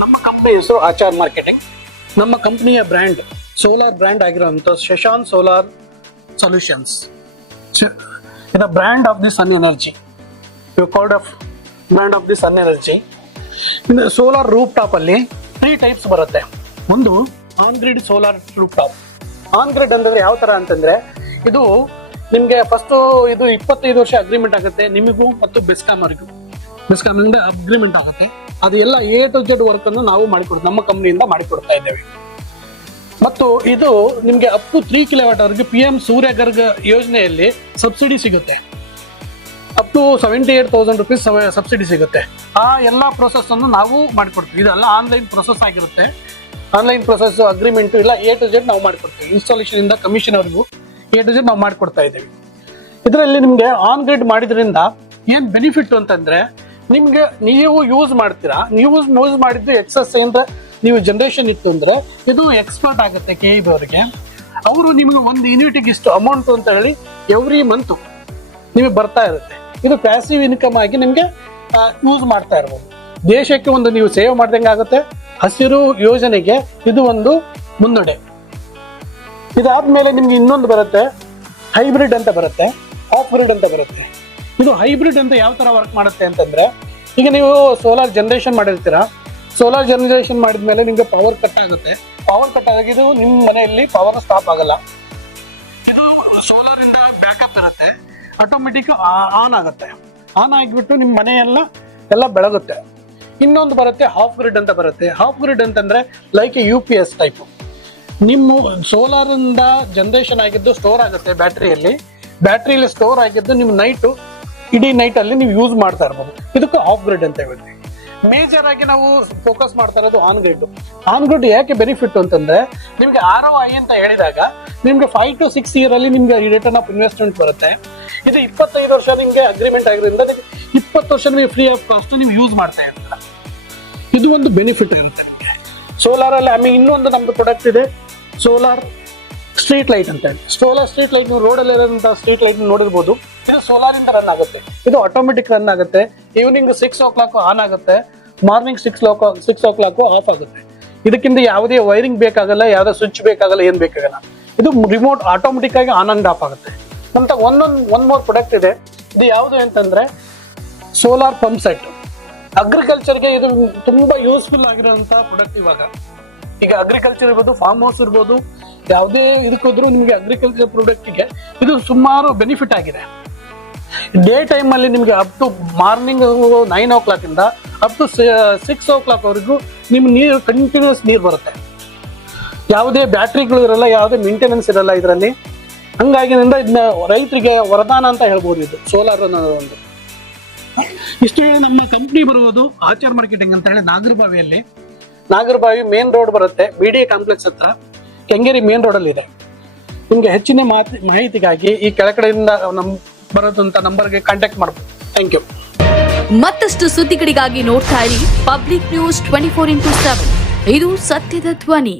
ನಮ್ಮ ಕಂಪನಿ ಹೆಸರು ಆಚಾರ್ ಮಾರ್ಕೆಟಿಂಗ್. ನಮ್ಮ ಕಂಪನಿಯ ಬ್ರ್ಯಾಂಡ್ ಸೋಲಾರ್ ಬ್ರ್ಯಾಂಡ್ ಆಗಿರುವಂತ ಶಶಾಂಕ್ ಸೋಲಾರ್ ಸೊಲ್ಯೂಷನ್ಸ್. ಇದು brand of the sun energy. You called of brand of the sun energy. Solar rooftop ಅಲ್ಲಿ 3 types ಬರುತ್ತೆ. ಒಂದು on grid solar rooftop. On grid ಅಂತಂದ್ರೆ ಯಾವ ತರ ಅಂತಂದ್ರೆ ಇದು ನಿಮ್ಗೆ ಫಸ್ಟ್ ಇದು 25 ವರ್ಷ ಅಗ್ರಿಮೆಂಟ್ ಆಗುತ್ತೆ ನಿಮಗೂ ಮತ್ತು ಬೆಸ್ಕಾಂವರೆಗೂ. ಬೆಸ್ಕಾಂನಿಂದ ಅಗ್ರಿಮೆಂಟ್ ಆಗುತ್ತೆ. ಅದು ಎಲ್ಲ A to Z ವರ್ಕ್ ಅನ್ನು ನಾವು ಮಾಡಿಕೊಡ್ತೀವಿ, ನಮ್ಮ ಕಂಪನಿಯಿಂದ ಮಾಡಿಕೊಡ್ತಾ ಇದ್ದೇವೆ. ಮತ್ತು ಇದು ನಿಮ್ಗೆ ಅಪ್ ಟು 3 ಕಿಲೋವಾಟ್ ವರೆಗೆ PM ಸೂರ್ಯಘರ್ ಯೋಜನೆಯಲ್ಲಿ ಸಬ್ಸಿಡಿ ಸಿಗುತ್ತೆ. ಅಪ್ ಟು 78,000 rupees ಸಬ್ಸಿಡಿ ಸಿಗುತ್ತೆ. ಆ ಎಲ್ಲ ಪ್ರೊಸೆಸ್ ಅನ್ನು ನಾವು ಮಾಡಿಕೊಡ್ತೀವಿ. ಇದೆಲ್ಲ ಆನ್ಲೈನ್ ಪ್ರೊಸೆಸ್ ಆಗಿರುತ್ತೆ. ಆನ್ಲೈನ್ ಪ್ರೊಸೆಸ್ ಅಗ್ರಿಮೆಂಟ್ ಇಲ್ಲ A to Z ನಾವು ಮಾಡಿಕೊಡ್ತೀವಿ. ಇನ್ಸ್ಟಾಲೇಷನ್ ಇಂದ ಕಮಿಷನ್ ವರೆಗೂ A to Z ನಾವು ಮಾಡಿಕೊಡ್ತಾ ಇದ್ದೇವೆ. ಇದರಲ್ಲಿ ನಿಮ್ಗೆ ಆನ್ ಗ್ರಿಡ್ ಮಾಡಿದ್ರಿಂದ ಏನ್ ಬೆನಿಫಿಟ್ ಅಂತಂದ್ರೆ ನಿಮ್ಗೆ ನೀವು ಯೂಸ್ ಮಾಡ್ತೀರಾ, ನೀವು ಯೂಸ್ ಮಾಡಿದ್ದು ಎಕ್ಸಸ್ ಏನ್ರ ನೀವು ಜನರೇಷನ್ ಇತ್ತು ಅಂದ್ರೆ ಇದು ಎಕ್ಸ್ಪರ್ಟ್ ಆಗುತ್ತೆ KEB ಅವರಿಗೆ. ಅವರು ನಿಮಗೆ ಒಂದು ಯೂನಿಟ್ಗೆ ಇಷ್ಟು ಅಮೌಂಟ್ ಅಂತ ಹೇಳಿ ಎವ್ರಿ ಮಂತ್ ನಿಮಗೆ ಬರ್ತಾ ಇರುತ್ತೆ. ಇದು ಪ್ಯಾಸಿವ್ ಇನ್ಕಮ್ ಆಗಿ ನಿಮ್ಗೆ ಯೂಸ್ ಮಾಡ್ತಾ ಇರ್ಬೋದು. ದೇಶಕ್ಕೆ ಒಂದು ನೀವು ಸೇವ್ ಮಾಡ್ದಂಗೆ ಆಗುತ್ತೆ. ಹಸಿರು ಯೋಜನೆಗೆ ಇದು ಒಂದು ಮುನ್ನಡೆ. ಇದಾದ್ಮೇಲೆ ನಿಮ್ಗೆ ಇನ್ನೊಂದು ಬರುತ್ತೆ, ಹೈಬ್ರಿಡ್ ಅಂತ ಬರುತ್ತೆ, ಆಫ್ ಗ್ರಿಡ್ ಅಂತ ಬರುತ್ತೆ. ಇದು ಹೈಬ್ರಿಡ್ ಅಂತ ಯಾವ ತರ ವರ್ಕ್ ಮಾಡುತ್ತೆ ಅಂತಂದ್ರೆ ಈಗ ನೀವು ಸೋಲಾರ್ ಜನರೇಷನ್ ಮಾಡಿರ್ತೀರಾ. ಸೋಲಾರ್ ಜನರೇಷನ್ ಮಾಡಿದ್ಮೇಲೆ ನಿಮ್ಗೆ ಪವರ್ ಕಟ್ ಆಗುತ್ತೆ. ಪವರ್ ಕಟ್ ಆಗಿ ಇದು ನಿಮ್ಮ ಮನೆಯಲ್ಲಿ ಪವರ್ ಸ್ಟಾಪ್ ಆಗಲ್ಲ. ಇದು ಸೋಲಾರ್ ಇಂದ ಬ್ಯಾಕಪ್ ಇರುತ್ತೆ. ಆಟೋಮೆಟಿಕ್ ಆನ್ ಆಗುತ್ತೆ. ಆನ್ ಆಗಿಬಿಟ್ಟು ನಿಮ್ಮ ಮನೆಯೆಲ್ಲ ಬೆಳಗುತ್ತೆ. ಇನ್ನೊಂದು ಬರುತ್ತೆ ಹಾಫ್ ಗ್ರಿಡ್ ಅಂತ ಬರುತ್ತೆ. ಹಾಫ್ ಗ್ರಿಡ್ ಅಂತಂದ್ರೆ ಲೈಕ್ UPS ಟೈಪ್. ನಿಮ್ಮ ಸೋಲಾರ್ ಇಂದ ಜನರೇಷನ್ ಆಗಿದ್ದು ಸ್ಟೋರ್ ಆಗುತ್ತೆ ಬ್ಯಾಟ್ರಿಯಲ್ಲಿ ಸ್ಟೋರ್ ಆಗಿದ್ದು ನಿಮ್ಮ ಇಡೀ ನೈಟ್ ಅಲ್ಲಿ ನೀವು ಯೂಸ್ ಮಾಡ್ತಾ ಇರ್ಬೋದು. ಇದಕ್ಕೆ ಆಫ್ ಗ್ರಿಡ್ ಅಂತ ಹೇಳ್ತೀವಿ. ಮೇಜರ್ ಆಗಿ ನಾವು ಫೋಕಸ್ ಮಾಡ್ತಾ ಇರೋದು ಆನ್ ಗ್ರಿಡ್. ಆನ್ ಗ್ರಿಡ್ ಯಾಕೆ ಬೆನಿಫಿಟ್ ಅಂತಂದ್ರೆ ನಿಮ್ಗೆ ROI ಅಂತ ಹೇಳಿದಾಗ ನಿಮ್ಗೆ 5 to 6 year ಅಲ್ಲಿ ನಿಮ್ಗೆ ರಿಟರ್ನ್ ಆಫ್ ಇನ್ವೆಸ್ಟ್ಮೆಂಟ್ ಬರುತ್ತೆ. ಇದು 25 ವರ್ಷ ನಿಮ್ಗೆ ಅಗ್ರಿಮೆಂಟ್ ಆಗಿರೋದ್ರಿಂದ 20 ವರ್ಷ ನಿಮಗೆ ಫ್ರೀ ಆಫ್ ಕಾಸ್ಟ್ ನೀವು ಯೂಸ್ ಮಾಡ್ತಾ ಇರ್ತೀರ. ಇದು ಒಂದು ಬೆನಿಫಿಟ್ ಇರುತ್ತೆ ನಿಮಗೆ ಸೋಲಾರ್ ಅಲ್ಲಿ. ಆಮೇಲೆ ಇನ್ನೊಂದು ನಮ್ದು ಪ್ರಾಡಕ್ಟ್ ಇದೆ ಸೋಲಾರ್ ಸ್ಟ್ರೀಟ್ ಲೈಟ್ ಅಂತ ಹೇಳಿ. ಸೋಲಾರ್ ಸ್ಟ್ರೀಟ್ ಲೈಟ್ ನೀವು ರೋಡ್ ಅಲ್ಲಿ ಇರೋಂಥ ಸ್ಟ್ರೀಟ್ ಲೈಟ್ ನೋಡಿರ್ಬೋದು. ಇದು ಸೋಲಾರ್ ಇಂದ ರನ್ ಆಗುತ್ತೆ. ಇದು ಆಟೋಮೆಟಿಕ್ ರನ್ ಆಗುತ್ತೆ. ಈವ್ನಿಂಗ್ 6 o'clock ಆನ್ ಆಗುತ್ತೆ, ಮಾರ್ನಿಂಗ್ 6 o'clock ಆಫ್ ಆಗುತ್ತೆ. ಇದಕ್ಕಿಂತ ಯಾವುದೇ ವೈರಿಂಗ್ ಬೇಕಾಗಲ್ಲ, ಯಾವುದೇ ಸ್ವಿಚ್ ಬೇಕಾಗಲ್ಲ, ಏನ್ ಬೇಕಾಗಲ್ಲ. ಇದು ರಿಮೋಟ್ ಆಟೋಮೆಟಿಕ್ ಆಗಿ ಆನ್ ಅಂಡ್ ಆಫ್ ಆಗುತ್ತೆ. ನಮ್ತ ಒಂದ್ ಮೋರ್ ಪ್ರಾಡಕ್ಟ್ ಇದೆ. ಇದು ಯಾವುದು ಅಂತಂದ್ರೆ ಸೋಲಾರ್ ಪಂಪ್ ಸೆಟ್. ಅಗ್ರಿಕಲ್ಚರ್ಗೆ ಇದು ತುಂಬಾ ಯೂಸ್ಫುಲ್ ಆಗಿರುವಂತಹ ಪ್ರಾಡಕ್ಟ್. ಈಗ ಅಗ್ರಿಕಲ್ಚರ್ ಇರ್ಬೋದು, ಫಾರ್ಮ್ ಹೌಸ್ ಇರ್ಬೋದು, ಯಾವುದೇ ಇದಕ್ಕೋದ್ರೂ ನಿಮ್ಗೆ ಅಗ್ರಿಕಲ್ಚರ್ ಪ್ರಾಡಕ್ಟ್ಗೆ ಇದು ಸುಮಾರು ಬೆನಿಫಿಟ್ ಆಗಿದೆ. ಡೇ ಟೈಮ್ ಅಲ್ಲಿ ನಿಮ್ಗೆ ಅಪ್ ಟು ಮಾರ್ನಿಂಗ್ 9 o'clock ಇಂದ ಅಪ್ ಟು 6 o'clock ವರೆಗೂ ನಿಮ್ ನೀರು ಕಂಟಿನ್ಯೂಸ್ ನೀರು ಬರುತ್ತೆ. ಯಾವುದೇ ಬ್ಯಾಟ್ರಿಗಳು ಇರಲ್ಲ, ಯಾವುದೇ ಮೇಂಟೆನೆನ್ಸ್ ಇರಲ್ಲ ಇದರಲ್ಲಿ. ಹಂಗಾಗಿ ಇದನ್ನ ರೈತರಿಗೆ ವರದಾನ ಅಂತ ಹೇಳ್ಬೋದು. ಇದು ಸೋಲಾರ್ ಅನ್ನೋದು ಒಂದು. ಇಷ್ಟು ಹೇಳಿ ನಮ್ಮ ಕಂಪ್ನಿ ಬರುವುದು ಆಚಾರ್ ಮಾರ್ಕೆಟಿಂಗ್ ಅಂತ ಹೇಳಿ ನಾಗರಬಾವಿ ಮೇನ್ ರೋಡ್ ಬರುತ್ತೆ. BDA ಕಾಂಪ್ಲೆಕ್ಸ್ ಹತ್ರ ಕೆಂಗೇರಿ ಮೇನ್ ರೋಡ್ ಅಲ್ಲಿ ಇದೆ. ನಿಮ್ಗೆ ಹೆಚ್ಚಿನ ಮಾಹಿತಿಗಾಗಿ ಈ ಕೆಳಗಡೆಯಿಂದ ಬರೋದಂತ ನಂಬರ್ಗೆ ಕಾಂಟ್ಯಾಕ್ಟ್ ಮಾಡಬಹುದು. Thank you. ಮತ್ತಷ್ಟು ಸುದ್ದಿಗಳಿಗಾಗಿ ನೋಡ್ತಾ ಇರಿ ಪಬ್ಲಿಕ್ ನ್ಯೂಸ್ 24x7. ಇದು ಸತ್ಯದ ಧ್ವನಿ.